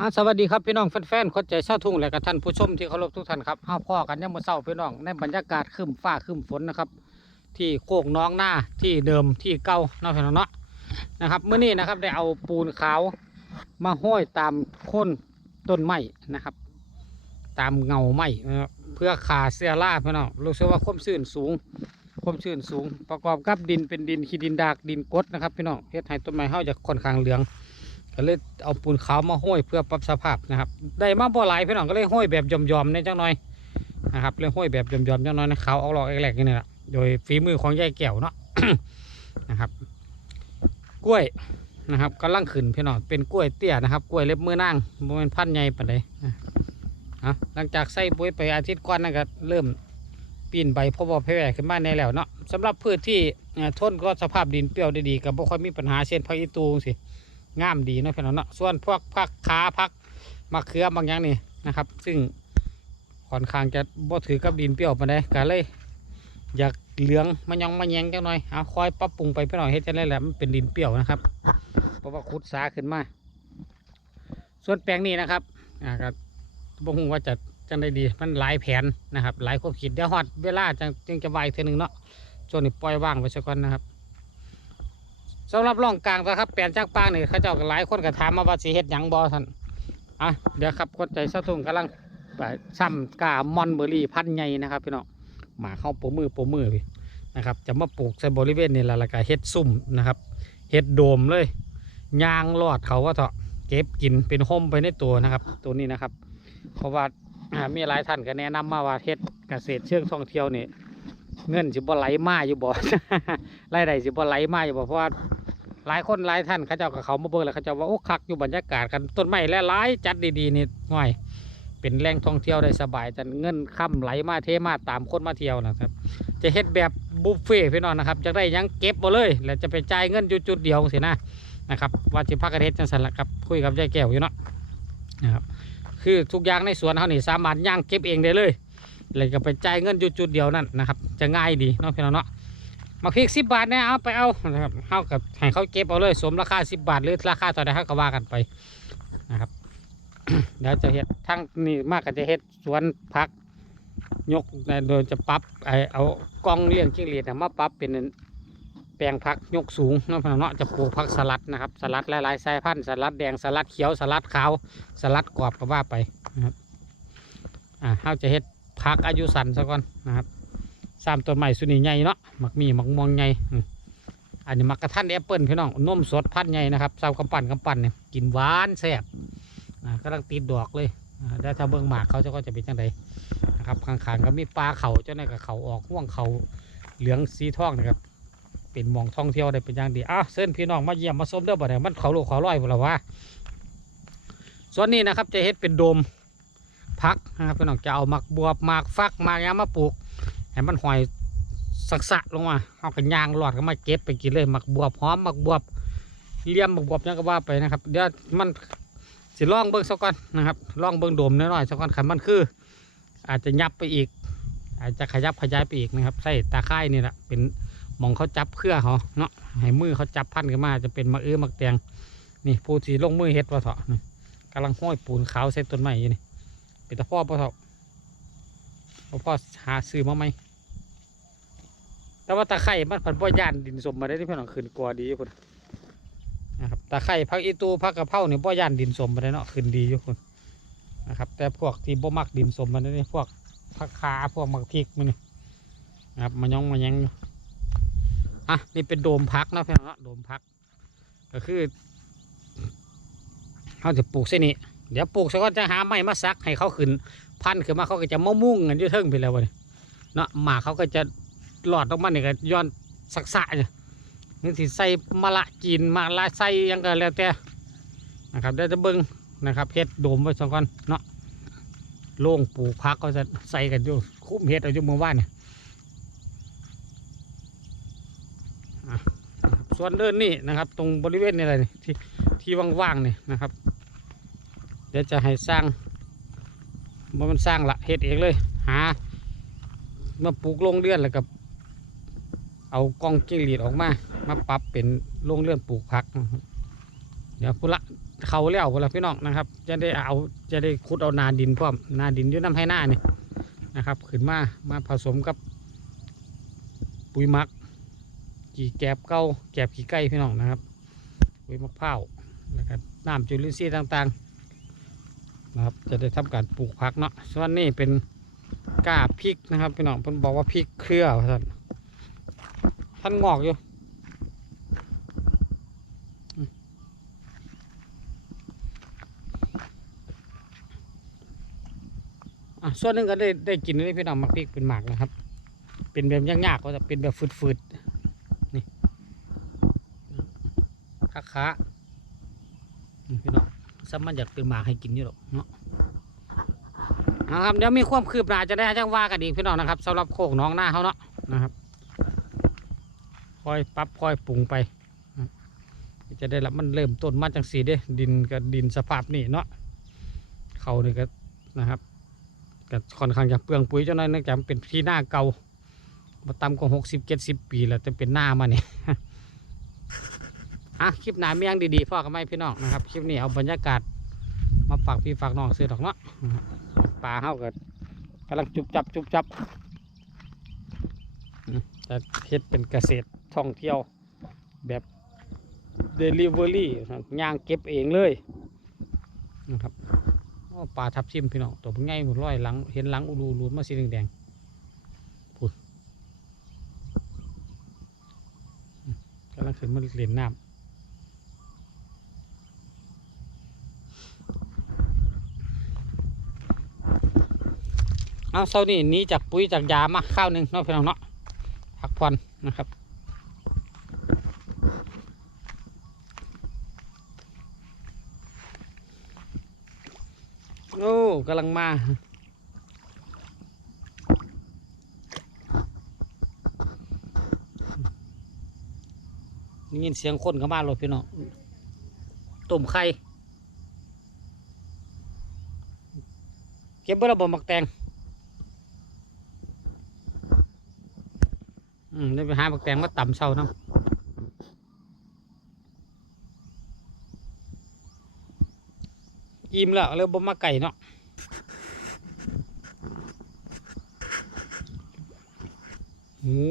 อ่าสวัสดีครับพี่น้องแฟนๆคนใจเช่าทุ่งและกับท่านผู้ชมที่เคารพทุกท่านครับห้าพ่อกันยังมาเศร้าพี่น้องในบรรยากาศครึมฟ้าครึมฝนนะครับ ที่โคกน้องหน้าที่เดิมที่เก่าเนาะพี่น้องเนาะนะครับเมื่อนี้นะครับได้เอาปูนขาวมาห้อยตามโคนต้นไม้นะครับ ตามเงาไม้เพื่อขาเสียล่าพี่น้องรู้สึกว่าความชื้นสูงความชื้นสูง ประกอบกับดินเป็นดินขี้ดินดากดินกดนะครับพี่น้องเฮ็ดให้ต้นไม้เฮาจะค่อนข้างเหลือง ก็เลยเอาปูนขาวมาห้อยเพื่อปรับสภาพนะครับ ได้มาบ่หลายพี่น้องก็เลยห้อยแบบยอมๆในจังหน่อยนะครับเลยห้อยแบบยอมๆจังหน่อยนะขาวเอาหลอกแหลกๆนี่แหละโดยฝีมือของยายแก้วเนาะนะครับ กล้วยนะครับกำลังขึ้นพี่น้องเป็นกล้วยเตี้ยนะครับ กล้วยเล็บมือนางโมเป็นพันใหญ่ปานใดนะหลังจากใส่ปุ๋ยไปอาทิตย์ก่อนนั่นก็เริ่มปีนใบพอบอแพร่ขึ้นมาในแล้วเนาะสำหรับพืชที่เอ่อทนก็สภาพดินเปรี้ยวได้ดีก็บ่ค่อยมีปัญหาเช่นผักอีตูงสิ งามดีเนาะพี่น้องเนาะส่วนพวกผักขาผักมะเขือบางอย่างนี่นะครับ ซึ่งค่อนข้างจะบ่ถือกับดินเปรี้ยวปานใดก็เลย อยากเหลืองมันยองมันแยงจังหน่อยเอาคอยปรับปรุงไปเพี่น้องเฮ็ดจังได๋แหละมันเป็นดินเปรี้ยวนะครับเพราะว่าขุดสาขึ้นมาส่วนแปลงนี้นะครับอ่าก็บ่ฮู้ว่าจะจังได้ดีมันหลายแผนนะครับ หลายความคิดเดี๋ยวฮอดเวลาจังจึงจะไหวเทื่อนึงเนาะช่วงนี้ปล่อยว่างไปซะก่อนนะครับ สำหรับร่องกลางนะครับแปลนจากปางนี่เขาเจ้าหลายคนก็ถามมาว่าสิเฮ็ดหยังบ่ท่านอะเดี๋ยวครับคนใจเศร้าทุ่งกำลังไปซ้ำกามอนเบอรี่พันใหญ่นะครับพี่น้องหมาเข้าโปมือโปมือพี่นะครับ จะมาปลูกในบริเวณนี้แหละล้วก็เฮ็ดซุ่มนะครับเฮ็ดโดมเลยยางรอดเขาก็เถอะเก็บกินเป็นห่มไปในตัวนะครับ ตัวนี้นะครับ เพราะว่ามีหลายท่านก็แนะนำมาว่าเฮ็ดเกษตรเชิงท่องเที่ยวนี่เงินสิบ่ไหลมาอยู่บ่รายได้สิบ่ไหลมาอยู่บ่เพราะว่า หลายคนหลายท่านเขาเจ้ากับเขามาเบิ่งแล้วเขาเจ้าว่าโอ้คักอยู่บรรยากาศกันต้นไม้และหลายจัดดีๆนี่ง่อยเป็นแหล่งท่องเที่ยวได้สบายแต่เงินค่ำไหลมาเทมาตามคนมาเที่ยวนะครับ จะเฮ็ดแบบบุฟเฟ่พี่น้องนะครับจะได้ยังเก็บบ่เลย แล้วจะไปจ่ายเงินอยู่จุดเดียวสินะนะครับว่าสิพักกันเฮ็ดจังซั่นละครับคุยกับยายแก้วอยู่เนาะนะครับคือทุกอย่างในสวนเขานี่สามารถย่างเก็บเองได้เลยเลยก็ไปจ่ายเงินอยู่จุดเดียวนั่นนะครับ จะง่ายดีเนาะพี่น้องเนาะ มาพริกสิบบาทเนี่ยเอาไปเอานะครับเอากับให้เขาเก็บเอาเลยสมราคาสิบบาทหรือราคาต่อใดเขาก็ว่ากันไปนะครับเดี๋ยวจะเฮ็ดทั้งนี่มากก็จะเฮ็ดสวนผัก ยกโดยจะปรับไอเอากล้องเลี้ยงจิ้งหรีดนะมาปรับเป็นแปลงผักยกสูงเนาะพี่น้องเนาะจะปลูกผักสลัดนะครับ สลัดหลายๆสายพันธุ์สลัดแดงสลัดเขียวสลัดขาวสลัดกรอบก็ว่าไปนะครับอ่าเขาจะเฮ็ดผักอายุสั้นซะก่อนนะครับ สามต้นไม้สุนีใหญ่เนาะมักมีมักม่วงใหญ่อันนี้มักกระทันแอปเปิลพี่น้องนมสดพันใหญ่นะครับเศร้ากำปั้นกำปั้นเนี่ยกินหวานแซ่บกำลังติดดอกเลยอ่าแล้วถ้าเบิ่งหมากเขาจะก็จะเป็นจังไดนะครับข้างๆก็มีปลาเขาเจ้านี่กับเขาออกห่วงเขาเหลืองสีทองนะครับเป็นมองท่องเที่ยวได้เป็นอย่างดีอ้าวเส้นพี่น้องมาเยี่ยมมาชมเด้อบ่ได้มันเขาลูกเขาร้อยบ่ละวะส่วนนี้นะครับจะเฮ็ดเป็นโดมพักนะครับพี่น้องจะเอาหมักบวบหมากฟักหมากยามาปลูก ให้มันหอยสักสะลงมาเอากันยางหลอดก็มาเก็บไปกินเลยหมักบวบหอมหมักบวบเลี่ยมหมักบวบนั่ก็ว่าไปนะครับเดี๋ยวมันสิล่องเบิ้งสักก่อนนะครับล่องเบิ้งโดมน้อยๆสักก่อนขันมันคือ อาจจะยับไปอีก อาจจะขยับขยายไปอีกนะครับใส่ตาข่ายนี่แหละเป็นหมองเขาจับเครือเขาเนาะให้มือเขาจับพันกันมาจะเป็นมะเอื้อมักแตงนี่ผู้สีลงมือเฮ็ดว่าเถาะกำลังห้อยปูนขาวใส่ต้นไม้อยู่นี่เป็นตะพ่อปะเถาะบ่พ่อหาซื้อมาไหม แต่ว่าตะไคร่มันผันบ่ย่านดินสมมาได้ที่พี่น้องขึ้นกว่าดีอยู่พุ่นนะครับตะไคร่พักอีตูพักกระเพราเนี่ยบ่ย่านดินสมมาได้เนาะขึ้นดีอยู่พุ่นนะครับ แต่พวกที่บ่มักดินสมมาได้นี่พวกผักขาพวกมักพริกมันนี่นะครับมันย่องมันยังอะนี่เป็นโดมพักนะพี่น้องเนาะโดมพัก ก็คือเขาจะปลูกเส้นนี้เดี๋ยวปลูกเสร็จก็จะหาไม้มาซักให้เขาขึ้น พันขึ้นมาเขาก็จะมะมุ่งกันยุ่เทิงไปแล้ววะนี่เนาะหมาเขาก็จะ หลอดออกมาเนี่ยก็ย้อนสักสะเนี่ยนี่สิใส่มะละจีนมะละใส่ยังก็แล้วแต่นะครับเดี๋ยวจะเบิ้งนะครับเฮ็ดโดมไว้สองก่อนเนาะโล่งปลูกพักก็จะใส่กันอยู่คุ้มเฮ็ดเอาอยู่เมื่อวานเนี่ยส่วนเดินนี่นะครับ ตรงบริเวณนี่อะไรนี่ที่ที่ว่างๆนี่นะครับ เดี๋ยวจะให้สร้างบ่มันสร้างละเฮ็ดเองเลย หา มาปลูกโรงเรือนแล้วก็ เอากล้องจิ้งหรีดออกมา มาปรับเป็นโรงเรือนปลูกผัก เดี๋ยวพุละเขาแล้วพอละพี่น้องนะครับ จะได้เอาจะได้ขุดเอานาดินพร้อมนาดินอยุ่น้ำให้หน้านี่นะครับ ขึ้นมามาผสมกับ ปุ๋ยมักกี่แกบเก้าแกบขี้ไก่พี่น้องนะครับปุ๋ยมะพร้าวแล้วก็น้ำจุลินทรีย์ต่างๆนะครับจะได้ทำการปลูกผักเนาะส่วนนี้เป็นกาพริกนะครับพี่น้องเพิ่นบอกว่าพริกเครือว่าท่าน นงอกอยู่ส่วนนึงก็ได้ได้กินนี่พี่น้องมักพริกเป็นหมากนะครับ เป็นแบบยากๆก็จะเป็นแบบฟืดๆนี่ค้าค้าพี่น้องซ้ำมันอยากเป็นหมากให้กินอยู่หรอกเนาะเอาครับเดี๋ยวมีความคืบหน้าจะได้จังว่ากันอีกพี่น้องนะครับสำหรับโคกน้องหน้าเขาเนาะนะครับ คอยปรับคอยปรุงไป จะได้รับมันเริ่มต้นมาจังสีเด้ ดินกับดินสภาพนี่เนาะเขาเนี่ก็นะครับก็ค่อนข้างจะเปลืองปุ๋ยเจ้าน้อยเนื่องจากมันเป็นที่หน้าเก่ามาต่ำกว่าหกสิบเจ็ดสิบปีแล้วจะเป็นหน้ามาเนี่ยอะคลิปหนาเมียงดีๆพ่อกับไม่พี่น้องนะครับคลิปนี้เอาบรรยากาศมาฝากพี่ฝากน้องซื้อดอกเนาะปลาเฮากันกำลังจุบจับจุบจับจะเฮ็ดเป็นเกษตร ท่องเที่ยวแบบเดลิเวอรี่ย่างเก็บเองเลยนะครับปลาทับทิมพี่น้องตัวเป็นไงหมดร้อยหลังเห็นหลังอุลูรูมาสีแดงๆกำลังขึ้นมาเล่นน้ำเอาเช้านี้หนี้จากปุ๋ยจากยามาข้าวหนึ่งเนาะพี่น้องเนาะพักผ่อนนะครับ โอ้กำลังมาได้ยินเสียงคนเข้ามารถพี่น้องตุ่มไข่เก็บเบอร์ระบบมักแตงอืมได้ไปหามักแตงมาต่ำเศร้าน้ำ อิ่มแล้วเลยบ่มาไก่เนาะโอ้